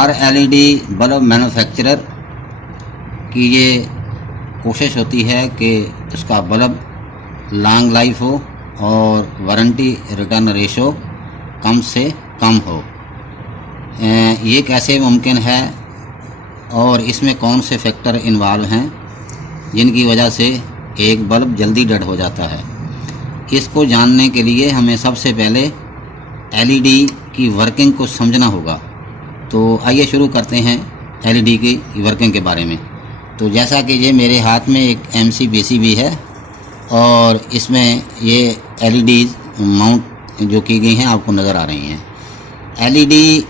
हर LED bulb manufacturer की ये कोशिश होती है कि उसका बल्ब लॉन्ग लाइफ हो और वारंटी रिटर्न रेशो कम से कम हो। ये कैसे मुमकिन है और इसमें कौन से फैक्टर इन्वॉल्व हैं जिनकी वजह से एक बल्ब जल्दी डेड हो जाता है। इसको जानने के लिए हमें सबसे पहले एलईडी की वर्किंग को समझना होगा। तो आइए शुरू करते हैं एलईडी की वर्किंग के बारे में। तो जैसा कि ये मेरे हाथ में एक MCPCB है और इसमें ये एलईडीज़ माउंट जो की गई हैं आपको नज़र आ रही हैं। एलईडी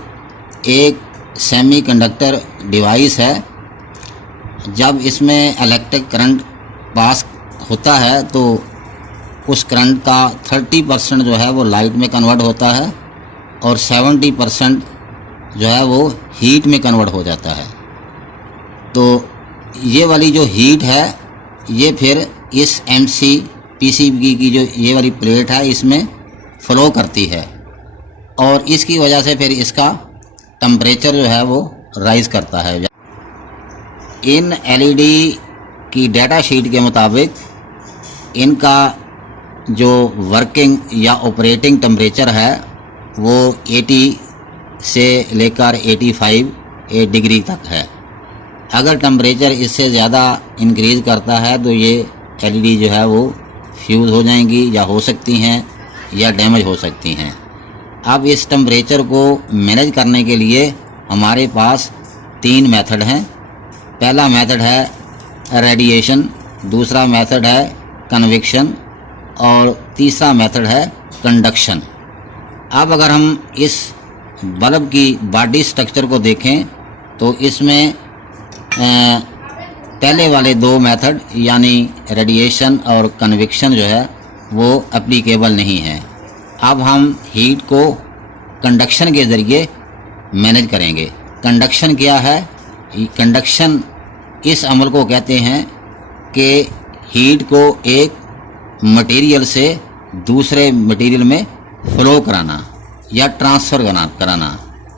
एक सेमीकंडक्टर डिवाइस है। जब इसमें इलेक्ट्रिक करंट पास होता है तो उस करंट का 30% जो है वो लाइट में कन्वर्ट होता है और 70% जो है वो हीट में कन्वर्ट हो जाता है। तो ये वाली जो हीट है ये फिर इस MCPCB की जो ये वाली प्लेट है इसमें फ्लो करती है और इसकी वजह से फिर इसका टेम्परेचर जो है वो राइज़ करता है। इन एलईडी की डेटा शीट के मुताबिक इनका जो वर्किंग या ऑपरेटिंग टेम्परेचर है वो 80 से लेकर 85 डिग्री तक है। अगर टेम्परेचर इससे ज़्यादा इंक्रीज़ करता है तो ये एलईडी जो है वो फ्यूज़ हो जाएंगी या हो सकती हैं या डैमेज हो सकती हैं। अब इस टेम्परेचर को मैनेज करने के लिए हमारे पास 3 मेथड हैं। पहला मेथड है रेडिएशन, दूसरा मेथड है कन्वेक्शन और तीसरा मेथड है कंडक्शन। अब अगर हम इस बल्ब की बॉडी स्ट्रक्चर को देखें तो इसमें पहले वाले 2 मेथड यानी रेडिएशन और कन्वेक्शन जो है वो एप्लीकेबल नहीं है। अब हम हीट को कंडक्शन के ज़रिए मैनेज करेंगे। कंडक्शन क्या है? कंडक्शन इस अमल को कहते हैं कि हीट को एक मटेरियल से दूसरे मटेरियल में फ्लो कराना या ट्रांसफ़र कराना,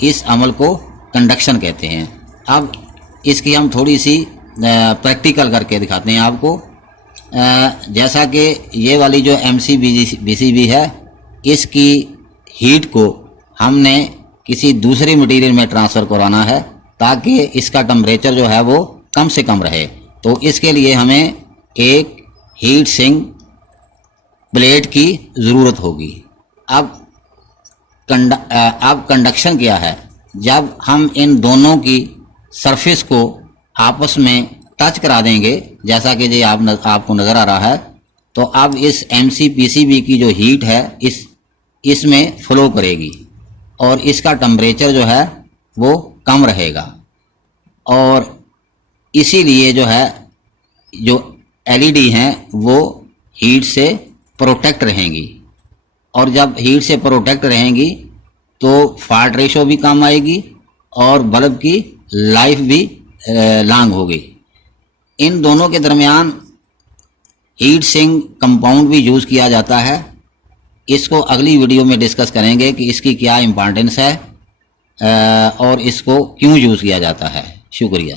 इस अमल को कंडक्शन कहते हैं। अब इसकी हम थोड़ी सी प्रैक्टिकल करके दिखाते हैं आपको। जैसा कि ये वाली जो MCPCB है इसकी हीट को हमने किसी दूसरे मटेरियल में ट्रांसफ़र कराना है ताकि इसका टेम्परेचर जो है वो कम से कम रहे। तो इसके लिए हमें एक हीट सिंक प्लेट की ज़रूरत होगी। अब कंडक्शन क्या है? जब हम इन दोनों की सरफेस को आपस में टच करा देंगे जैसा कि ये आपको नज़र आ रहा है, तो अब इस MCPCB की जो हीट है इसमें फ्लो करेगी और इसका टेम्परेचर जो है वो कम रहेगा और इसीलिए जो है जो एलईडी हैं वो हीट से प्रोटेक्ट रहेंगी और जब हीट से प्रोटेक्ट रहेंगी तो फॉल्ट रेशो भी कम आएगी और बल्ब की लाइफ भी लॉन्ग होगी। इन दोनों के दरमियान हीट सिंक कंपाउंड भी यूज़ किया जाता है। इसको अगली वीडियो में डिस्कस करेंगे कि इसकी क्या इम्पोर्टेंस है और इसको क्यों यूज़ किया जाता है। शुक्रिया।